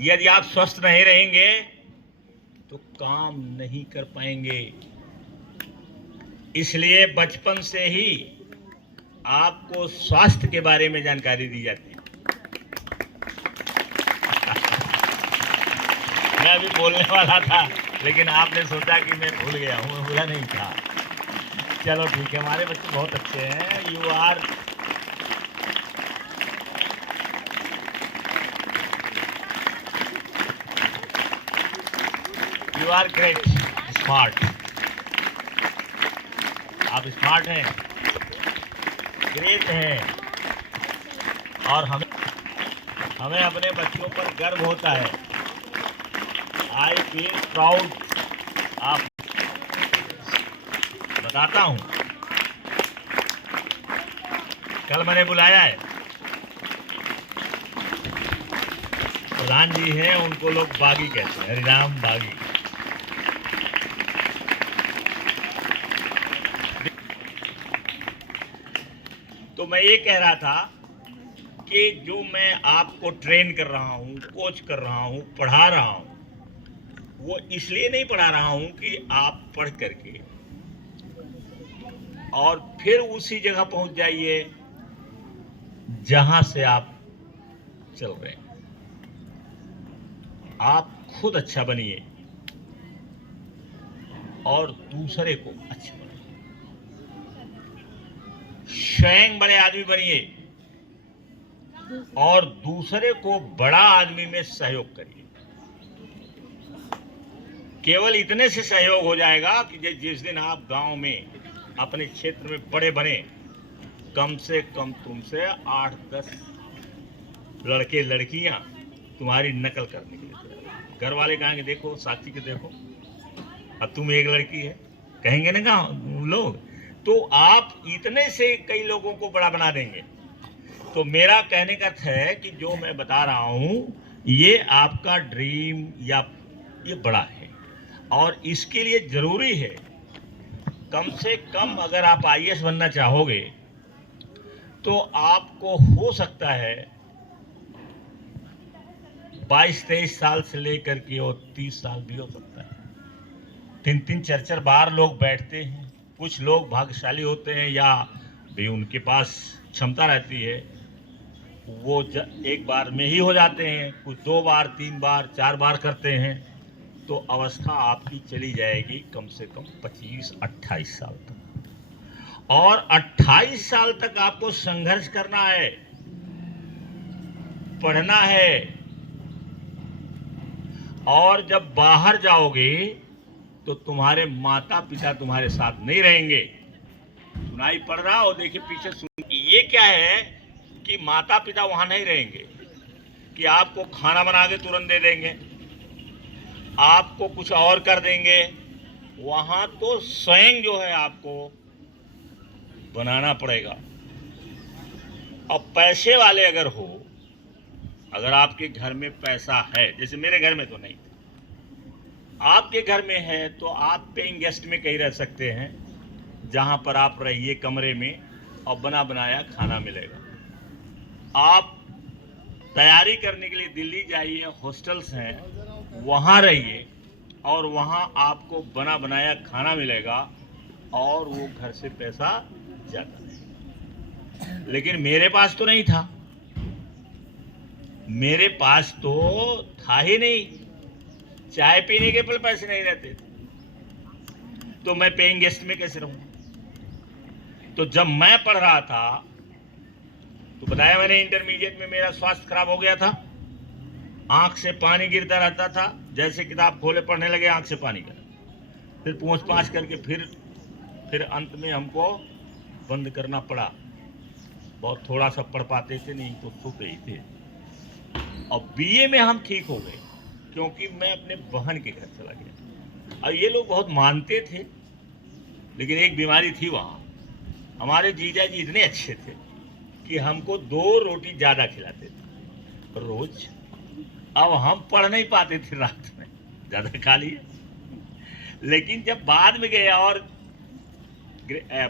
यदि आप स्वस्थ नहीं रहेंगे तो काम नहीं कर पाएंगे। इसलिए बचपन से ही आपको स्वास्थ्य के बारे में जानकारी दी जाती है। मैं अभी बोलने वाला था लेकिन आपने सोचा कि मैं भूल गया हूँ। मैं भूला नहीं था। चलो ठीक है, हमारे बच्चे बहुत अच्छे हैं। You are great, smart. आप स्मार्ट हैं, ग्रेट हैं, और हमें अपने बच्चों पर गर्व होता है। I feel proud. आप बताता हूं, कल मैंने बुलाया है, प्रधान जी हैं, उनको लोग बागी कहते हैं, हरिराम बागी। तो मैं ये कह रहा था कि जो मैं आपको ट्रेन कर रहा हूं, कोच कर रहा हूं, पढ़ा रहा हूं, वो इसलिए नहीं पढ़ा रहा हूं कि आप पढ़ करके और फिर उसी जगह पहुंच जाइए जहां से आप चल रहे हैं। आप खुद अच्छा बनिए और दूसरे को अच्छा बनाइए। स्वयं बड़े आदमी बनिए और दूसरे को बड़ा आदमी में सहयोग करिए। केवल इतने से सहयोग हो जाएगा कि जिस दिन आप गांव में अपने क्षेत्र में बड़े बने, कम से कम तुमसे 8-10 लड़के लड़कियां तुम्हारी नकल करने के लिए। घर वाले कहेंगे देखो साथी के देखो, अब तुम एक लड़की है, कहेंगे ना गाँव लोग। तो आप इतने से कई लोगों को बड़ा बना देंगे। तो मेरा कहने का अर्थ है कि जो मैं बता रहा हूं ये आपका ड्रीम या ये बड़ा है, और इसके लिए जरूरी है कम से कम अगर आप आईएएस बनना चाहोगे तो आपको हो सकता है 22-23 साल से लेकर के और 30 साल भी हो सकता है। 3-3 4-4 बार लोग बैठते हैं। कुछ लोग भाग्यशाली होते हैं या भी उनके पास क्षमता रहती है, वो एक बार में ही हो जाते हैं। कुछ 2 बार 3 बार 4 बार करते हैं। तो अवस्था आपकी चली जाएगी कम से कम 25-28 साल तक, और 28 साल तक आपको संघर्ष करना है, पढ़ना है। और जब बाहर जाओगे तो तुम्हारे माता पिता तुम्हारे साथ नहीं रहेंगे। सुनाई पड़ रहा हो, देखिए पीछे सुन। ये क्या है कि माता पिता वहां नहीं रहेंगे कि आपको खाना बना के तुरंत दे देंगे, आपको कुछ और कर देंगे। वहां तो स्वयं जो है आपको बनाना पड़ेगा। अब पैसे वाले अगर हो, अगर आपके घर में पैसा है, जैसे मेरे घर में तो नहीं, आपके घर में है तो आप पेइंग गेस्ट में कहीं रह सकते हैं, जहां पर आप रहिए कमरे में और बना बनाया खाना मिलेगा। आप तैयारी करने के लिए दिल्ली जाइए, हॉस्टल्स हैं, वहाँ रहिए और वहाँ आपको बना बनाया खाना मिलेगा और वो घर से पैसा जाता है। लेकिन मेरे पास तो नहीं था, मेरे पास तो था ही नहीं, चाय पीने के पर पैसे नहीं रहते थे, तो मैं पेइंग गेस्ट में कैसे रहूं। तो जब मैं पढ़ रहा था तो बताया मैंने, इंटरमीडिएट में मेरा स्वास्थ्य खराब हो गया था, आंख से पानी गिरता रहता था, जैसे किताब खोले पढ़ने लगे आंख से पानी गिरा, फिर पूछ पाछ करके फिर अंत में हमको बंद करना पड़ा। बहुत थोड़ा सा पढ़ पाते थे, नहीं तो छूटे ही थे। और बीए में हम ठीक हो गए क्योंकि मैं अपने बहन के घर चला गया। और ये लोग बहुत मानते थे, लेकिन एक बीमारी थी वहाँ। हमारे जीजा जी इतने अच्छे थे कि हमको 2 रोटी ज़्यादा खिलाते थे रोज। अब हम पढ़ नहीं पाते थे, रात में ज़्यादा खा लिए। लेकिन जब बाद में गया और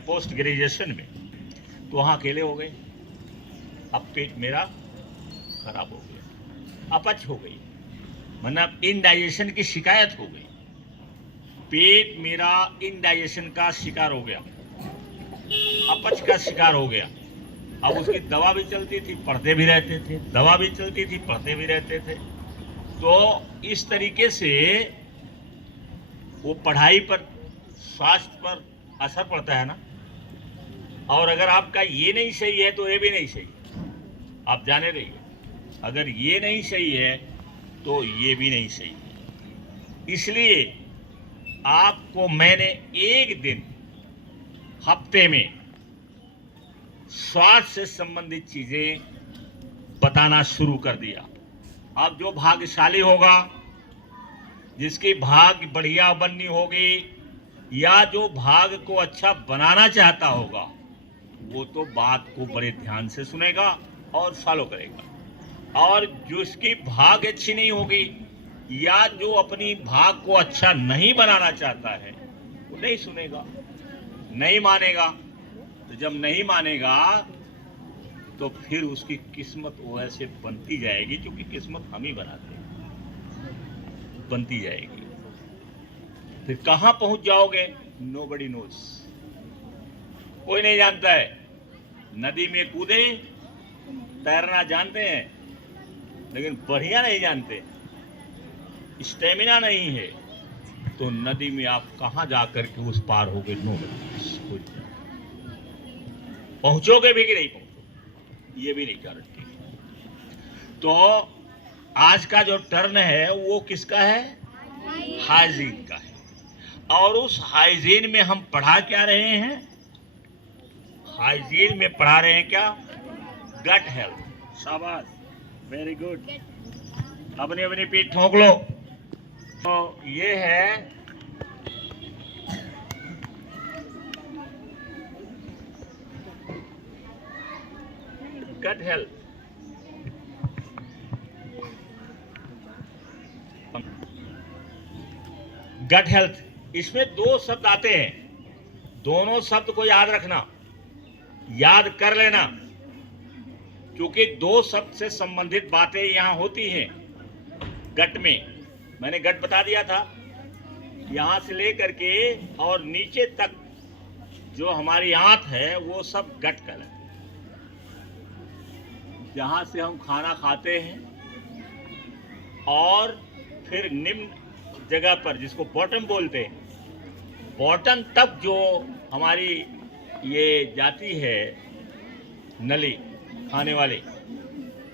पोस्ट ग्रेजुएशन में, तो वहाँ अकेले हो गए। अब पेट मेरा खराब हो गया, अपच हो गई। मतलब इनडाइजेशन की शिकायत हो गई, पेट मेरा इनडाइजेशन का शिकार हो गया, अपच का शिकार हो गया। अब उसकी दवा भी चलती थी, पढ़ते भी रहते थे, दवा भी चलती थी, पढ़ते भी रहते थे। तो इस तरीके से वो पढ़ाई पर, स्वास्थ्य पर असर पड़ता है ना। और अगर आपका ये नहीं सही है तो ये भी नहीं सही, आप जाने रहिए। अगर ये नहीं सही है तो ये भी नहीं सही। इसलिए आपको मैंने एक दिन हफ्ते में स्वास्थ्य से संबंधित चीजें बताना शुरू कर दिया। अब जो भाग्यशाली होगा, जिसकी भाग्य बढ़िया बननी होगी, या जो भाग्य को अच्छा बनाना चाहता होगा, वो तो बात को बड़े ध्यान से सुनेगा और फॉलो करेगा। और जिसकी भाग्य अच्छी नहीं होगी, या जो अपनी भाग्य को अच्छा नहीं बनाना चाहता है, वो नहीं सुनेगा, नहीं मानेगा। तो जब नहीं मानेगा तो फिर उसकी किस्मत वैसे बनती जाएगी, क्योंकि किस्मत हम ही बनाते हैं, बनती जाएगी। फिर कहां पहुंच जाओगे, नोबडी नोज, कोई नहीं जानता है। नदी में कूदे, तैरना जानते हैं, लेकिन बढ़िया नहीं जानते, स्टेमिना नहीं है, तो नदी में आप कहां जाकर के उस पार होगे, नोबडी, पहुंचोगे भी कि नहीं पहुंचोगे, ये भी नहीं गारंटी। तो आज का जो टर्न है वो किसका है, हाइजीन का है। और उस हाइजीन में हम पढ़ा क्या रहे हैं, हाइजीन में पढ़ा रहे हैं क्या, गट हेल्थ। शाबाश, वेरी गुड। अपनी अपनी पीठ ठोक लो। तो ये है गट हेल्थ। गट हेल्थ, इसमें दो शब्द आते हैं, दोनों शब्द को याद रखना, याद कर लेना, क्योंकि दो शब्द से संबंधित बातें यहां होती हैं। गट में मैंने गट बता दिया था, यहां से लेकर के और नीचे तक जो हमारी आंत है वो सब गट कहलाता है। जहां से हम खाना खाते हैं और फिर निम्न जगह पर, जिसको बॉटम बोलते हैं, बॉटम तक जो हमारी ये जाती है नली, खाने वाली,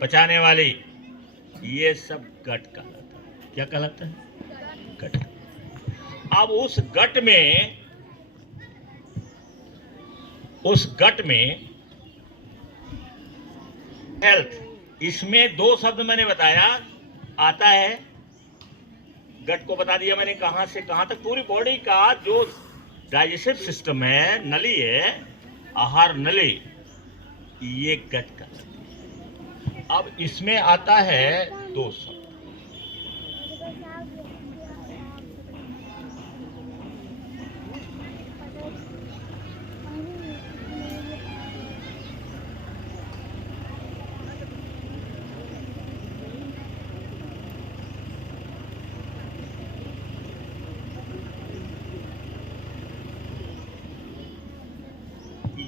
पचाने वाली, ये सब गट कहलाता है। क्या कहलाता है, गट। अब उस गट में हेल्थ, इसमें दो शब्द मैंने बताया आता है। गट को बता दिया मैंने, कहां से कहां तक, पूरी बॉडी का जो डाइजेस्टिव सिस्टम है, नली है, आहार नली, ये गट का। अब इसमें आता है दो शब्द,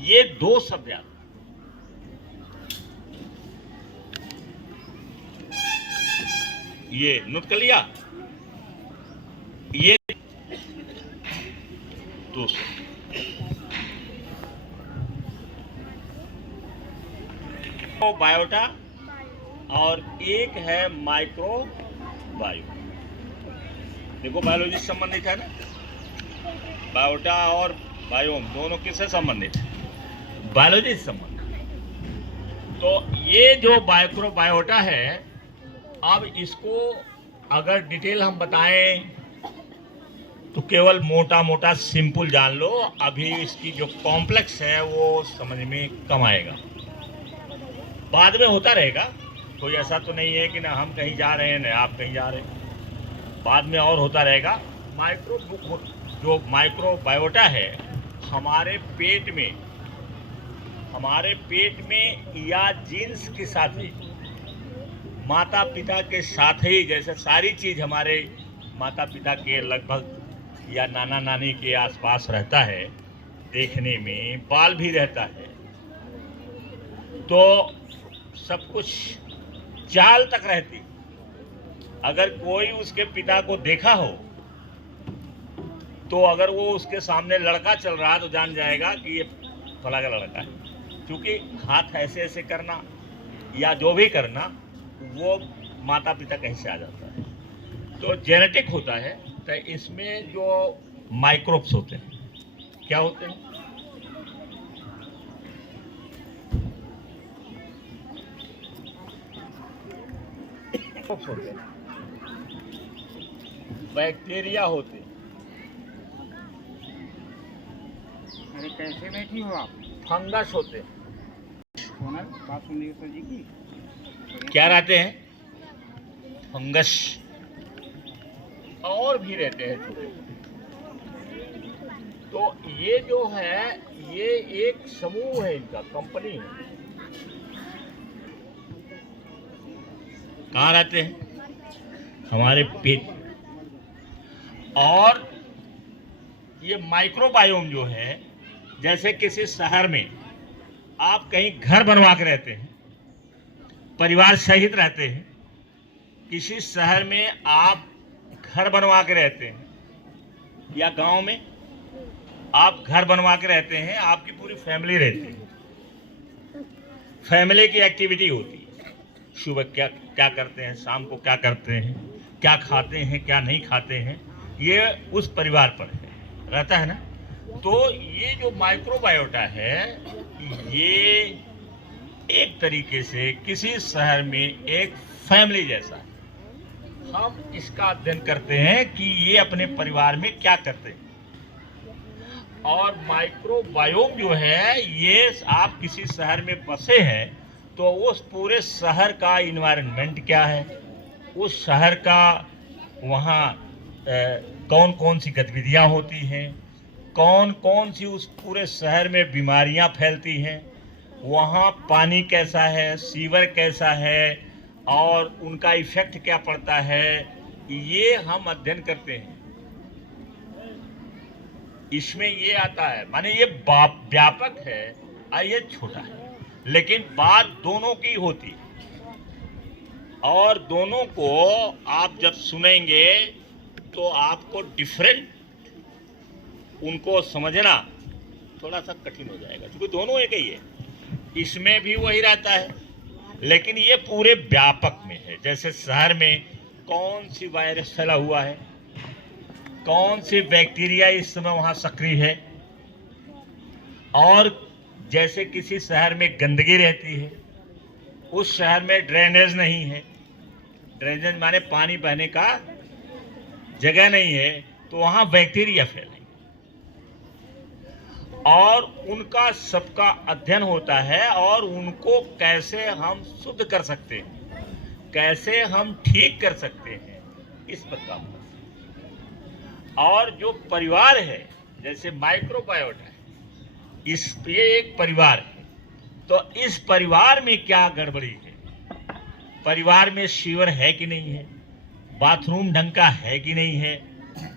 ये दो शब्द याद, ये नोट कर लिया, ये दो शब्द। बायोटा और एक है माइक्रो बायो। देखो बायोलॉजी से संबंधित है ना, बायोटा और बायोम दोनों किससे संबंधित है, बायोलॉजी से संबंधित। तो ये जो माइक्रोबायोटा है, अब इसको अगर डिटेल हम बताएं तो केवल मोटा मोटा सिंपल जान लो, अभी इसकी जो कॉम्प्लेक्स है वो समझ में कम आएगा, बाद में होता रहेगा। कोई ऐसा तो नहीं है कि ना हम कहीं जा रहे हैं ना आप कहीं जा रहे हैं, बाद में और होता रहेगा। जो माइक्रोबायोटा है हमारे पेट में या जीन्स के साथ ही माता पिता के साथ ही, जैसे सारी चीज हमारे माता पिता के लगभग या नाना नानी के आसपास रहता है, देखने में बाल भी रहता है, तो सब कुछ चाल तक रहती। अगर कोई उसके पिता को देखा हो तो अगर वो उसके सामने लड़का चल रहा है तो जान जाएगा कि ये फला का लड़का है, क्योंकि हाथ ऐसे ऐसे करना या जो भी करना वो माता पिता कहीं से आ जाता है। तो जेनेटिक होता है। तो इसमें जो माइक्रोब्स होते हैं, क्या होते हैं? होते हैं, बैक्टीरिया होते हैं। अरे कैसे बैठी हो आप? फंगस होते हैं। बात सुनिए सर जी की। क्या रहते हैं? फंगस। और भी रहते हैं छोटे। तो ये जो है, ये एक समूह है, इनका कंपनी है। कहाँ रहते हैं? हमारे पेट। और ये माइक्रोबायोम जो है, जैसे किसी शहर में आप कहीं घर बनवा के रहते हैं, परिवार सहित रहते हैं, किसी शहर में आप घर बनवा के रहते हैं, या गांव में आप घर बनवा के रहते हैं, आपकी पूरी फैमिली रहती है, फैमिली की एक्टिविटी होती है। सुबह क्या क्या करते हैं, शाम को क्या करते हैं, क्या खाते हैं, क्या नहीं खाते हैं, ये उस परिवार पर है, रहता है ना। तो ये जो माइक्रोबायोटा है, ये एक तरीके से किसी शहर में एक फैमिली जैसा है। हम इसका अध्ययन करते हैं कि ये अपने परिवार में क्या करते हैं। और माइक्रोबायोम जो है, ये आप किसी शहर में बसे हैं तो उस पूरे शहर का इन्वायरमेंट क्या है, उस शहर का वहाँ कौन कौन सी गतिविधियाँ होती हैं, कौन कौन सी उस पूरे शहर में बीमारियाँ फैलती हैं, वहाँ पानी कैसा है, सीवर कैसा है, और उनका इफेक्ट क्या पड़ता है, ये हम अध्ययन करते हैं। इसमें ये आता है, माने ये व्यापक है और ये छोटा है, लेकिन बात दोनों की होती है। और दोनों को आप जब सुनेंगे तो आपको डिफरेंट उनको समझना थोड़ा सा कठिन हो जाएगा, क्योंकि दोनों एक ही है। इसमें भी वही रहता है, लेकिन ये पूरे व्यापक में है। जैसे शहर में कौन सी वायरस फैला हुआ है, कौन सी बैक्टीरिया इस समय वहाँ सक्रिय है, और जैसे किसी शहर में गंदगी रहती है, उस शहर में ड्रेनेज नहीं है, ड्रेनेज माने पानी बहने का जगह नहीं है, तो वहाँ बैक्टीरिया फैलेंगे। और उनका सबका अध्ययन होता है, और उनको कैसे हम शुद्ध कर सकते हैं, कैसे हम ठीक कर सकते हैं, इस पर काम करते हैं। और जो परिवार है, जैसे माइक्रोबायोटा है, ये एक परिवार है। तो इस परिवार में क्या गड़बड़ी है, परिवार में सीवर है कि नहीं है, बाथरूम ढंग का है कि नहीं है,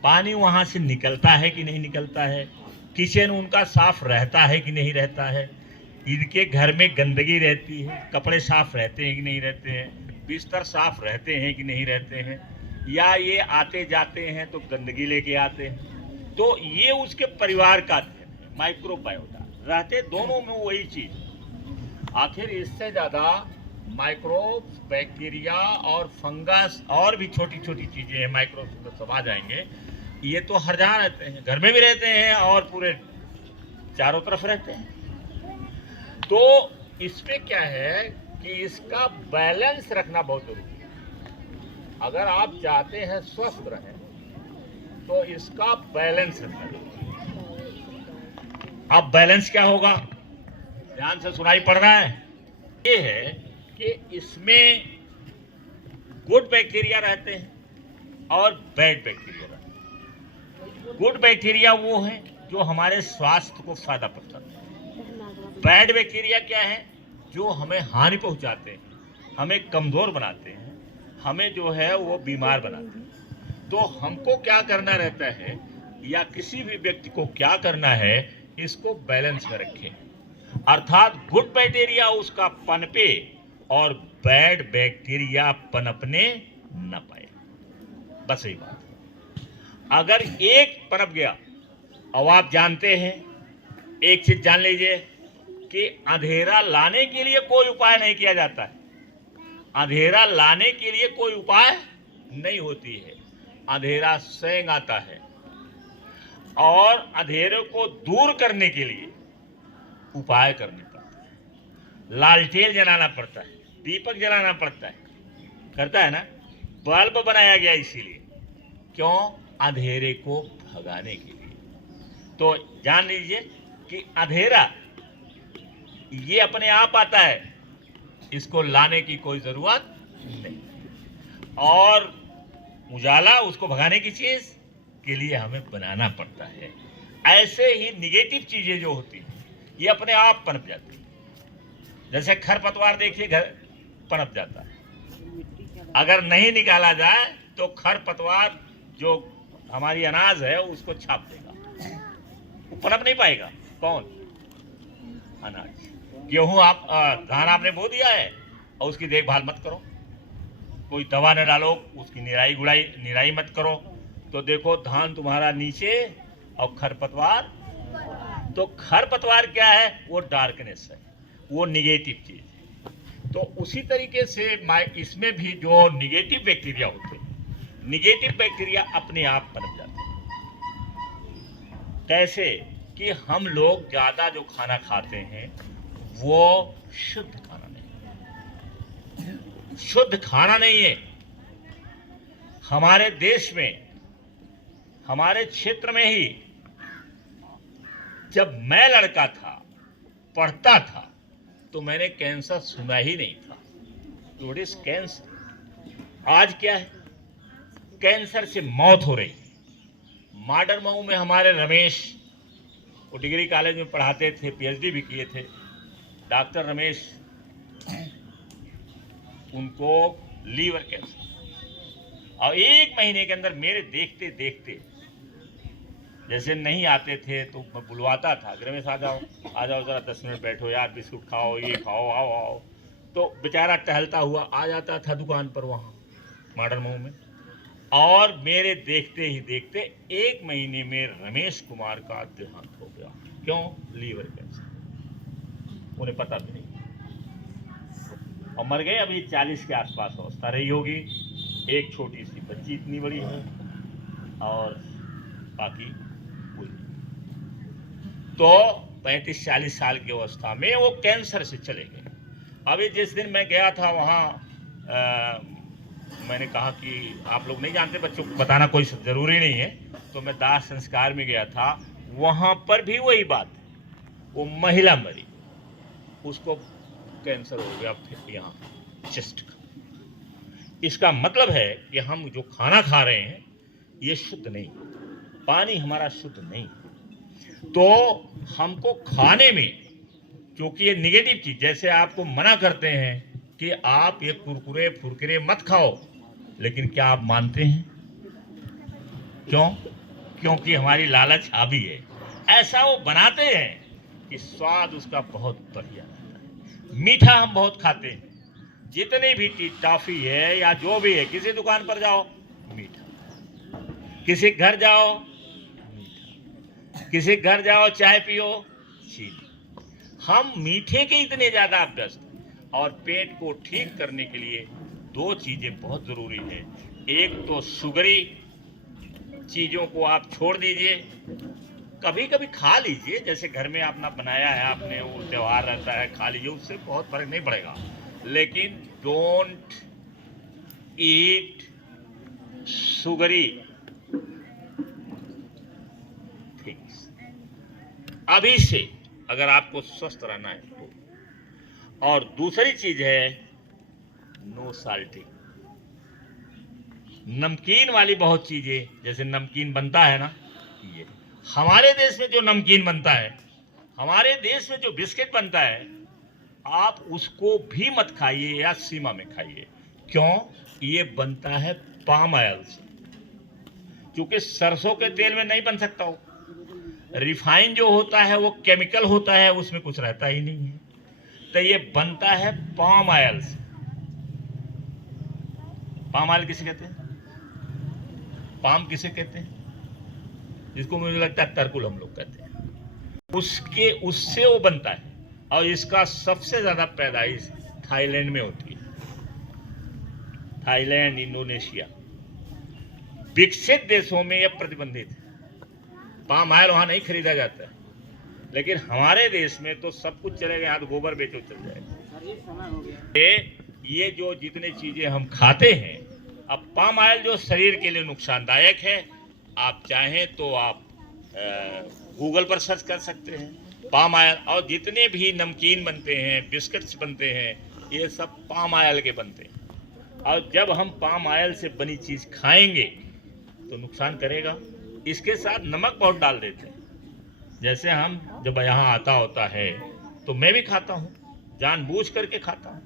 पानी वहाँ से निकलता है कि नहीं निकलता है, किचन उनका साफ रहता है कि नहीं रहता है, इनके घर में गंदगी रहती है, कपड़े साफ रहते हैं कि नहीं रहते हैं, बिस्तर साफ रहते हैं कि नहीं रहते हैं, या ये आते जाते हैं तो गंदगी लेके आते हैं। तो ये उसके परिवार का माइक्रोबायोटा रहते, दोनों में वही चीज। आखिर इससे ज़्यादा माइक्रोब्स, बैक्टीरिया और फंगस और भी छोटी छोटी चीज़ें हैं, माइक्रोब्स तो सब आ जाएंगे। ये तो हर जहाँ रहते हैं, घर में भी रहते हैं और पूरे चारों तरफ रहते हैं। तो इसमें क्या है कि इसका बैलेंस रखना बहुत जरूरी है। अगर आप चाहते हैं स्वस्थ रहें तो इसका बैलेंस रखना जरूरी है। अब बैलेंस क्या होगा, ध्यान से सुनाई पड़ रहा है? ये है कि इसमें गुड बैक्टीरिया रहते हैं और बैड बैक्टीरिया रहते हैं। गुड बैक्टीरिया वो है जो हमारे स्वास्थ्य को फायदा पहुंचाते हैं। बैड बैक्टीरिया क्या है? जो हमें हानि पहुंचाते हैं, हमें कमजोर बनाते हैं, हमें जो है वो बीमार बनाते हैं। तो हमको क्या करना रहता है, या किसी भी व्यक्ति को क्या करना है, इसको बैलेंस में रखें। अर्थात गुड बैक्टीरिया उसका पनपे और बैड बैक्टीरिया पनपने न पाए। बस यही बात है। अगर एक पनप गया, और आप जानते हैं, एक चीज जान लीजिए कि अंधेरा लाने के लिए कोई उपाय नहीं किया जाता है। अंधेरा लाने के लिए कोई उपाय नहीं होती है, अंधेरा स्वयं आता है। और अंधेरे को दूर करने के लिए उपाय करने पड़ता है। लालटेन जलाना पड़ता है, दीपक जलाना पड़ता है, करता है ना। बल्ब बनाया गया इसीलिए, क्यों? अंधेरे को भगाने के लिए। तो जान लीजिए कि अंधेरा ये अपने आप आता है, इसको लाने की कोई जरूरत नहीं। और उजाला उसको भगाने की चीज के लिए हमें बनाना पड़ता है। ऐसे ही निगेटिव चीजें जो होती हैं ये अपने आप पनप जाती है। जैसे खरपतवार देखिए, घर पनप जाता है। अगर नहीं निकाला जाए तो खरपतवार जो हमारी अनाज है उसको छाप देगा, वो पनप नहीं पाएगा। कौन? अनाज। गेहूं आप धान आपने बो दिया है और उसकी देखभाल मत करो, कोई दवा न डालो, उसकी निराई मत करो, तो देखो धान तुम्हारा नीचे और खरपतवार। तो खरपतवार क्या है? वो डार्कनेस है, वो निगेटिव चीज है। तो उसी तरीके से इसमें भी जो निगेटिव बैक्टीरिया होते हैं, निगेटिव बैक्टीरिया अपने आप पनप जाते हैं। कैसे? कि हम लोग ज्यादा जो खाना खाते हैं वो शुद्ध खाना नहीं, शुद्ध खाना नहीं है। हमारे देश में, हमारे क्षेत्र में ही, जब मैं लड़का था, पढ़ता था, तो मैंने कैंसर सुना ही नहीं था। What is cancer? आज क्या है? कैंसर से मौत हो रही है। माडरमऊ में हमारे रमेश, वो डिग्री कॉलेज में पढ़ाते थे, पीएचडी भी किए थे, डॉक्टर रमेश, उनको लीवर कैंसर। और 1 महीने के अंदर मेरे देखते देखते, जैसे नहीं आते थे तो मैं बुलवाता था, रमेश आ जाओ जरा 10 मिनट बैठो यार, बिस्कुट खाओ, ये खाओ, आओ आओ। तो बेचारा टहलता हुआ आ जाता था दुकान पर वहाँ माडरमऊ में, और मेरे देखते ही देखते 1 महीने में रमेश कुमार का देहांत हो गया। क्यों? Liver cancer. उन्हें पता भी नहीं, और मर गए। अभी 40 के आसपास अवस्था रही होगी। एक छोटी सी बच्ची इतनी बड़ी है, और बाकी कोई। तो 35-40 साल की अवस्था में वो कैंसर से चले गए। अभी जिस दिन मैं गया था वहाँ, मैंने कहा कि आप लोग नहीं जानते, बच्चों को बताना कोई जरूरी नहीं है, तो मैं दाह संस्कार में गया था। वहाँ पर भी वही बात, वो महिला मरी, उसको कैंसर हो गया फिर यहाँ चेस्ट का। इसका मतलब है कि हम जो खाना खा रहे हैं ये शुद्ध नहीं, पानी हमारा शुद्ध नहीं। तो हमको खाने में, क्योंकि ये निगेटिव चीज, जैसे आपको मना करते हैं कि आप ये कुरकुरे फुरकुरे मत खाओ, लेकिन क्या आप मानते हैं? क्यों? क्योंकि हमारी लालच हावी है। ऐसा वो बनाते हैं कि स्वाद उसका बहुत बढ़िया रहता है। मीठा हम बहुत खाते हैं, जितनी भी चीज, टॉफी है या जो भी है, किसी दुकान पर जाओ मीठा, किसी घर जाओ मीठा, किसी घर जाओ चाय पियो चीनी। हम मीठे के इतने ज्यादा व्यस्त। और पेट को ठीक करने के लिए 2 चीजें बहुत जरूरी है। एक तो शुगरी चीजों को आप छोड़ दीजिए, कभी कभी खा लीजिए, जैसे घर में अपना बनाया है आपने, वो त्योहार रहता है, खा लीजिए, उससे बहुत फर्क नहीं पड़ेगा। लेकिन डोंट ईट शुगरी थिंग्स अभी से, अगर आपको स्वस्थ रहना है तो। और दूसरी चीज है नो साल्टिंग। नमकीन वाली बहुत चीजें, जैसे नमकीन बनता है ना, ये हमारे देश में जो नमकीन बनता है, हमारे देश में जो बिस्किट बनता है, आप उसको भी मत खाइए या सीमा में खाइए। क्यों? ये बनता है पाम ऑयल से, क्योंकि सरसों के तेल में नहीं बन सकता हो। रिफाइन जो होता है वो केमिकल होता है, उसमें कुछ रहता ही नहीं है। तो ये बनता है पाम ऑयल से। पाम ऑयल किसे कहते हैं? पाम किसे कहते हैं? जिसको मुझे लगता है तरकुल हम लोग कहते हैं। उससे वो बनता है, और इसका सबसे ज्यादा पैदाइश थाईलैंड में होती है। थाईलैंड, इंडोनेशिया, विकसित देशों में यह प्रतिबंधित है। पाम ऑयल वहां नहीं खरीदा जाता है, लेकिन हमारे देश में तो सब कुछ चलेगा। यहाँ तो गोबर बेचो चल जाएगा। सर ये समय हो गया। ये जो जितने चीजें हम खाते हैं, अब पाम ऑयल जो शरीर के लिए नुकसानदायक है, आप चाहें तो आप गूगल पर सर्च कर सकते हैं पाम ऑयल। और जितने भी नमकीन बनते हैं, बिस्किट्स बनते हैं, ये सब पाम ऑयल के बनते हैं। और जब हम पाम ऑयल से बनी चीज खाएंगे तो नुकसान करेगा। इसके साथ नमक बहुत डाल देते हैं। जैसे हम जब यहाँ आता होता है तो मैं भी खाता हूँ, जानबूझ करके खाता हूँ,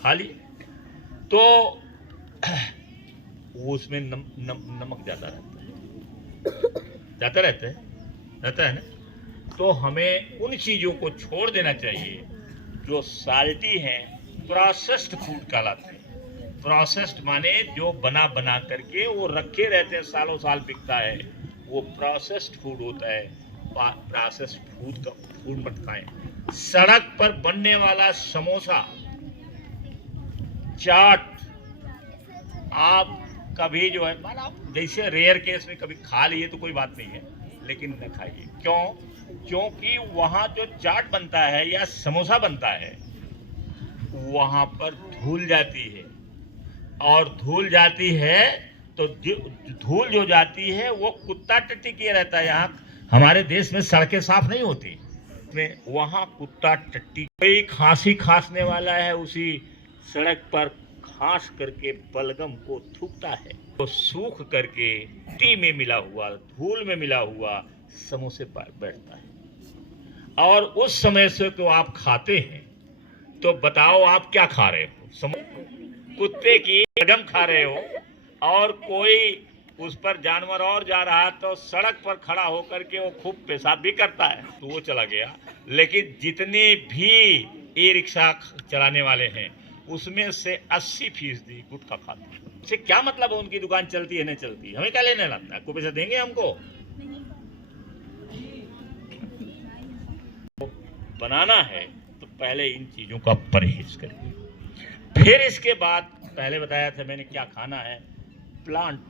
खा लिए तो वो उसमें नमक ज्यादा रहता है ना। तो हमें उन चीजों को छोड़ देना चाहिए जो साल्टी हैं, प्रोसेस्ड फूड कहलाते हैं। प्रोसेस्ड माने जो बना बना करके वो रखे रहते हैं, सालों साल बिकता है, वो प्रोसेस्ड फूड होता है। प्रोसेस्ड फूड मत खाएं। सड़क पर बनने वाला समोसा, चाट, आप कभी जो है जैसे रेयर केस में कभी खा लिए तो कोई बात नहीं है, लेकिन न खाइए। क्यों? क्योंकि वहां जो चाट बनता है या समोसा बनता है, वहां पर धूल जाती है, और धूल जाती है तो धूल जो जाती है वो कुत्ता टट्टी किए रहता है। यहाँ हमारे देश में सड़कें साफ नहीं होती, वहां कुत्ता टट्टी, कोई खांसी खांसने वाला है उसी सड़क पर खांस करके बलगम को थूकता है, तो सूख करके टी में मिला हुआ, धूल में मिला हुआ समोसे पर बैठता है। और उस समय से तो आप खाते हैं, तो बताओ आप क्या खा रहे हो? कुत्ते की बलगम खा रहे हो, और कोई उस पर जानवर और जा रहा है तो सड़क पर खड़ा होकर के वो खूब पेशाब भी करता है, तो वो चला गया। लेकिन जितने भी ई रिक्शा चलाने वाले हैं उसमें से 80% गुटखा खाते हैं। इससे क्या मतलब है? उनकी दुकान चलती है नहीं चलती, हमें क्या लेने लगता है? कोई पैसा देंगे हमको? बनाना है तो पहले इन चीजों का परहेज करिए। फिर इसके बाद पहले बताया था मैंने क्या खाना है, प्लांट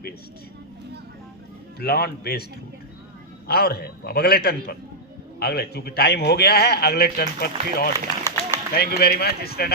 बेस्ड फूड। और है अब अगले टर्न पर, चूंकि टाइम हो गया है, अगले टर्न पर फिर और। Thank you very much.